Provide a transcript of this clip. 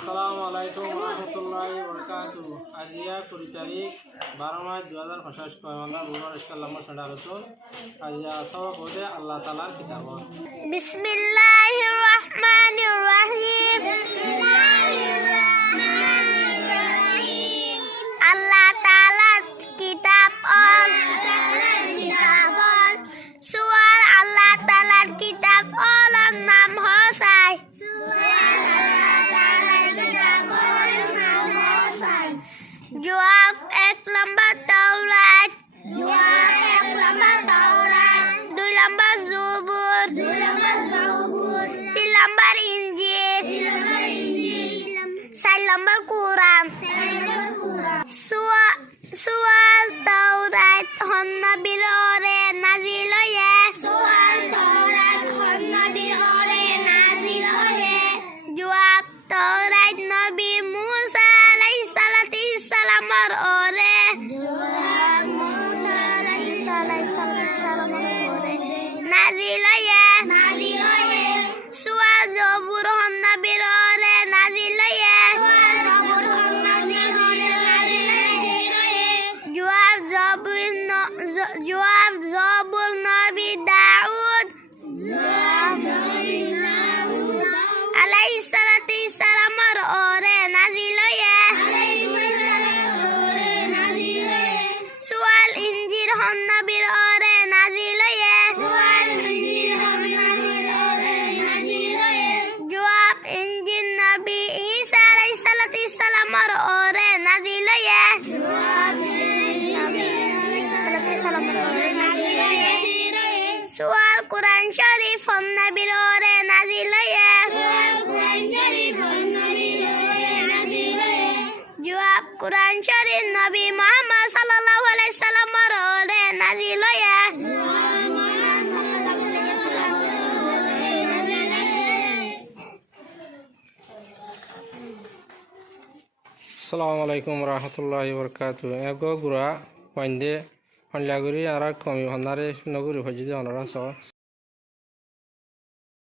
আসসালামু আলাইকুম রহমতুল্লাহি বরকাতু। আজিয়া 20 তারিখ 12 মার্চ 2025 কয়মালা বুধবার ইসলাম সন্ডা আলোচন আজিয়া সব হতে আল্লাহ তাআলার কিতাব বিসমিল্লাহির রহমানির রহিম। আল্লাহ তাআলার কিতাব সূরা আল্লাহ তাআলার কিতাব নাম হসাই জবাব 1 নম্বর তাওরাত, 2 নম্বর জবুর, 3 নম্বর ইনজিল, 4 নম্বর কুরআন। সূরা তাওরাত নবীর ওপরে নাযিল হয়ে জবাব তাওরাত নবী মূসা আলাইহিস সালামের ওপরে নাযিল হয়ে সূরা জবুর নবীর ওপরে নাযিল হয়ে জবাব জবুর নবী দাউদ আলাইহিস সালামের ওপরে নাযিল হয়ে সূরা ইনজিল নবীর ওপরে নাযিল হয়ে জবাব ইনজিল নবী ঈসা আলাইহিস সালামের ওপরে নাযিল হয়ে সূরা কুরআন শরীফ নবীর ওপরে নাযিল হয়ে জবাব কুরআন শরীফ নবী মুহাম্মদ সাল্লাল্লাহু আলাইহি সাল্লামের ওপরে নাযিল হয়ে আসসালামু আলাইকুম রহমতুল্লাহি বরকাতু। এগো গুড়া পাইন্দে হনলাগুড়ি আর কমি হন্নারে নগুরি ভজিদে অনরা